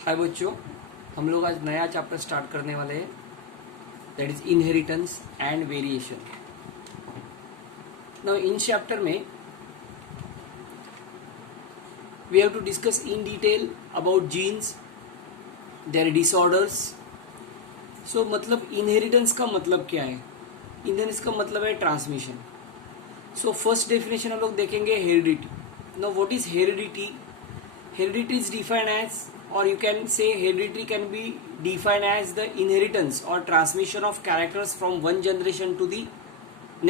हाय बच्चों, हम लोग आज नया चैप्टर स्टार्ट करने वाले हैं, that is inheritance and variation. Now in chapter में we have to discuss in detail about genes, their disorders. So मतलब इनहेरिटेंस का मतलब क्या है? इनहेरिटेंस का मतलब है ट्रांसमिशन। सो फर्स्ट डेफिनेशन हम लोग देखेंगे heredity. Now what is heredity? Heredity is defined as, or you can say heredity can be defined as the inheritance or transmission of characters from one generation to the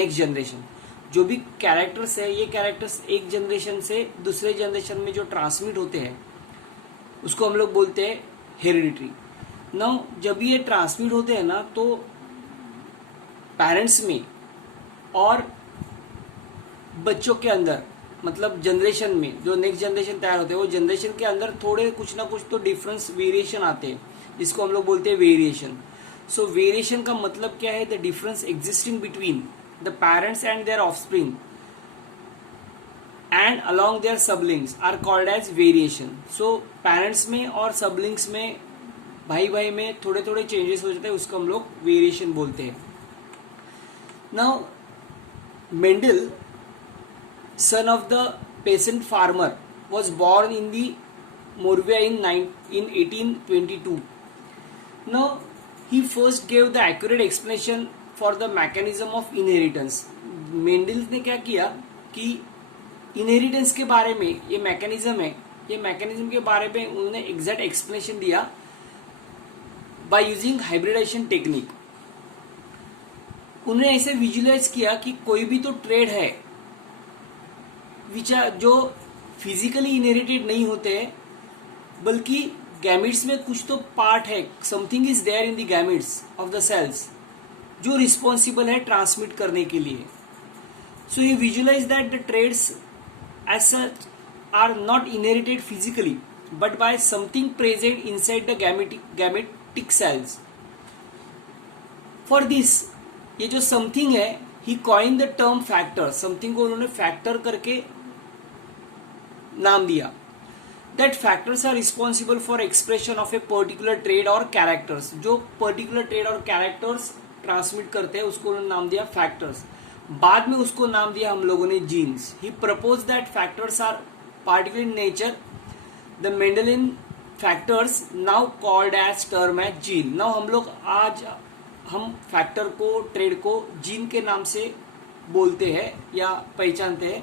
next generation. जो भी characters है, ये characters एक generation से दूसरे generation में जो transmit होते हैं उसको हम लोग बोलते हैं हेरिडिटी। नाउ जब ये ट्रांसमिट होते हैं ना, तो पेरेंट्स में और बच्चों के अंदर, मतलब जनरेशन में जो नेक्स्ट जनरेशन तैयार होते हैं, वो जनरेशन के अंदर थोड़े कुछ ना कुछ तो डिफरेंस वेरिएशन आते हैं, जिसको हम लोग बोलते हैं वेरिएशन। सो वेरिएशन का मतलब क्या है? The difference existing between the parents and their offspring and along their siblings are called as variation. So parents में और सबलिंग्स में, भाई भाई में थोड़े थोड़े चेंजेस हो जाते हैं, उसको हम लोग वेरिएशन बोलते हैं। Now Mendel, son of the peasant farmer, was born in the Moravia in 1822. Now, he first gave the accurate explanation for the mechanism of inheritance. Mendel ने क्या किया कि इनहेरिटेंस के बारे में, ये मैकेनिज्म है, ये मैकेनिज्म के बारे में उन्होंने एग्जैक्ट एक्सप्लेनेशन दिया बाय यूजिंग हाइब्रिडाइजेशन टेक्निक। उन्होंने ऐसे विजुअलाइज किया कि कोई भी तो ट्रेड है जो फिजिकली इनहेरिटेड नहीं होते हैं, बल्कि गैमिट्स में कुछ तो पार्ट है, something is there in the gametes of the cells जो रिस्पॉन्सिबल है ट्रांसमिट करने के लिए। So you visualise that the traits as such are not inherited physically but by something present inside the gametic cells. For this, ये जो something है, he coin the term factor. Something को उन्होंने factor करके नाम दिया। That factors are responsible for expression of a particular trait और characters. जो पर्टिकुलर ट्रेड और कैरेक्टर्स ट्रांसमिट करते हैं उसको उन्होंने नाम दिया फैक्टर्स। बाद में उसको नाम दिया हम लोगों ने genes. He propose that factors are particular in nature. The Mendelian factors now called as term as gene. Now हम फैक्टर को, ट्रेड को जीन के नाम से बोलते हैं या पहचानते हैं,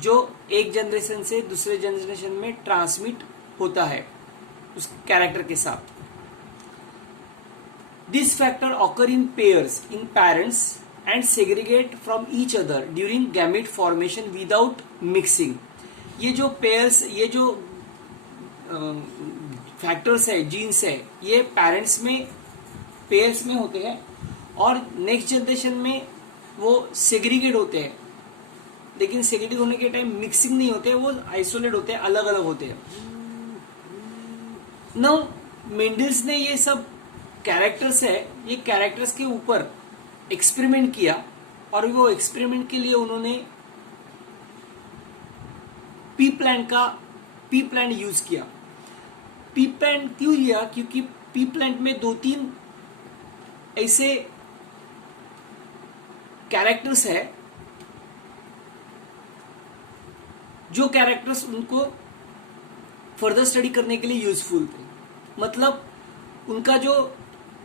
जो एक जनरेशन से दूसरे जनरेशन में ट्रांसमिट होता है उस कैरेक्टर के साथ। This factor occur in pairs in parents and segregate from each other during gamete formation without mixing. ये जो पेयर्स, ये जो फैक्टर्स है, जीन्स है, ये पेरेंट्स में, पेयर्स में होते हैं और नेक्स्ट जनरेशन में वो सेग्रीगेट होते हैं, लेकिन सेग्रीगेट होने के टाइम मिक्सिंग नहीं होते, वो आइसोलेट होते हैं, अलग अलग होते हैं। नाउ मेंडल्स ने ये सब कैरेक्टर्स है, ये कैरेक्टर्स के ऊपर एक्सपेरिमेंट किया और वो एक्सपेरिमेंट के लिए उन्होंने पी प्लांट यूज किया। पी प्लांट क्यों लिया? क्योंकि पी प्लांट में 2-3 ऐसे कैरेक्टर्स है जो कैरेक्टर्स उनको फर्दर स्टडी करने के लिए यूजफुल थे। मतलब उनका जो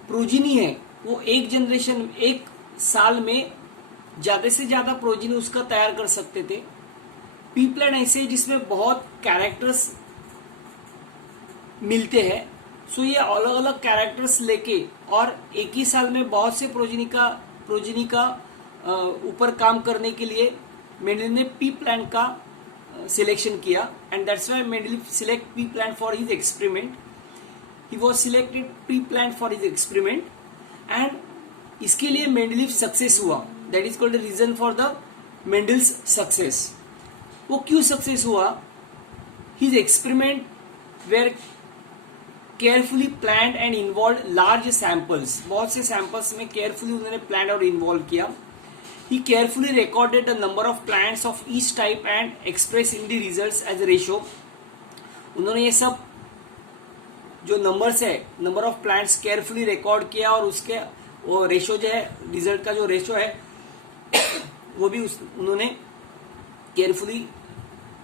प्रोजिनी है वो एक साल में ज्यादा से ज्यादा प्रोजिनी उसका तैयार कर सकते थे। पी प्लांट ऐसे जिसमें बहुत कैरेक्टर्स मिलते हैं। सो ये अलग अलग कैरेक्टर्स लेके और एक ही साल में बहुत से प्रोजिनी का ऊपर काम करने के लिए मेंडल ने पी प्लांट का सिलेक्शन किया, and that's why Mendel select pea plant for his experiment. He was selected pea plant for his experiment and इसके लिए मेंडलीव सक्सेस हुआ। That is called the reason for the Mendel's success. वो क्यों success हुआ? His experiment were carefully planned and involve large samples. बहुत से samples में carefully उन्होंने प्लान और इन्वॉल्व किया। He carefully recorded the number of plants of each type and expressed in the results as a ratio. उन्होंने ये सब जो नंबर्स है, number of plants carefully record किया और उसके वो रेशो जो है, रिजल्ट का जो रेशो है वो भी उन्होंने केयरफुली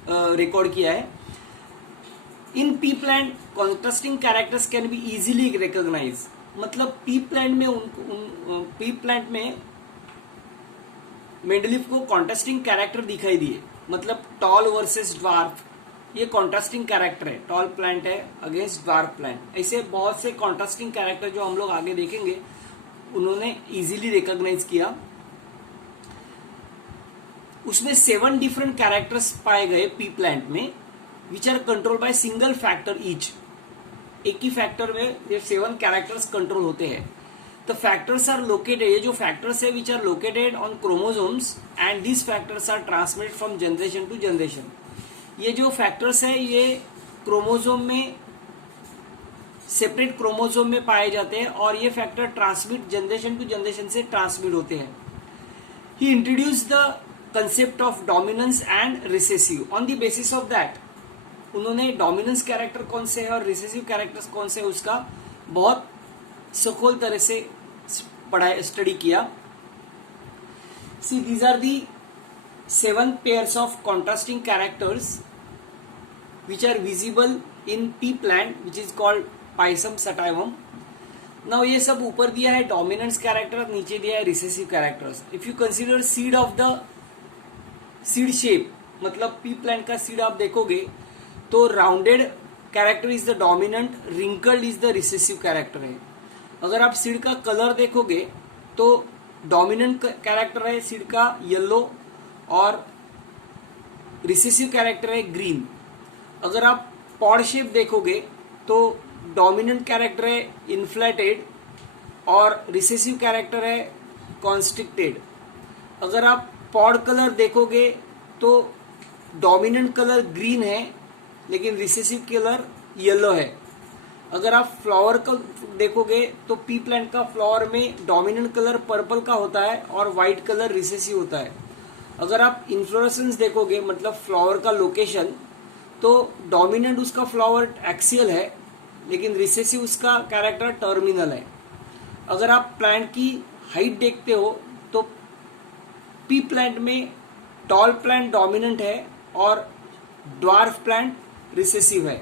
रिकॉर्ड किया है। In pea plant contrasting characters can be easily recognise, मतलब पी प्लांट में मेंडलीफ को कॉन्ट्रास्टिंग कैरेक्टर दिखाई दिए, मतलब टॉल वर्सेस ड्वार्फ, ये कॉन्ट्रास्टिंग कैरेक्टर है, टॉल प्लांट है अगेंस्ट ड्वार्फ प्लांट। ऐसे बहुत से कॉन्ट्रास्टिंग कैरेक्टर जो हम लोग आगे देखेंगे उन्होंने इजीली रिकॉग्नाइज किया। उसमें 7 डिफरेंट कैरेक्टर्स पाए गए पी प्लांट में, which are control by single factor each. एक ही फैक्टर में ये 7 कैरेक्टर्स कंट्रोल होते हैं। द फैक्टर्स आर लोकेटेड, ये जो फैक्टर्स है which are located on chromosomes and these factors are transmitted from generation to generation. ये जो फैक्टर्स है ये क्रोमोसोम में, सेपरेट क्रोमोसोम में पाए जाते हैं और ये factor transmit generation to generation से ट्रांसमिट होते हैं। He introduce the concept of dominance and recessive. On the basis of that उन्होंने डोमिनेंस कैरेक्टर कौन से है और रिसेसिव कैरेक्टर्स कौन से है उसका बहुत सखोल तरह से स्टडी किया। See these are the 7 pairs of contrasting characters which are visible in pea plant which is called Pisum sativum. Now ये सब ऊपर दिया है डोमिनेंस कैरेक्टर, नीचे दिया है recessive characters. If you consider seed of the seed shape, मतलब pea plant का सीड आप देखोगे तो rounded character is the dominant, wrinkled is the recessive character है। अगर आप सीड का कलर देखोगे तो डोमिनेंट कैरेक्टर है सीड का येलो और रिसेसिव कैरेक्टर है ग्रीन। अगर आप पॉड शेप देखोगे तो डोमिनेंट कैरेक्टर है इन्फ्लेटेड और रिसेसिव कैरेक्टर है कॉन्स्ट्रिक्टेड। अगर आप पॉड कलर देखोगे तो डोमिनेंट कलर ग्रीन है लेकिन रिसेसिव कलर येलो है। अगर आप फ्लावर का देखोगे तो पी प्लांट का फ्लावर में डोमिनेंट कलर पर्पल का होता है और व्हाइट कलर रिसेसिव होता है। अगर आप इन्फ्लोरेसेंस देखोगे, मतलब फ्लावर का लोकेशन, तो डोमिनेंट उसका फ्लावर एक्सियल है लेकिन रिसेसिव उसका कैरेक्टर टर्मिनल है। अगर आप प्लांट की हाइट देखते हो तो पी प्लांट में टॉल प्लांट डोमिनेंट है और ड्वार्फ प्लांट रिसेसिव है।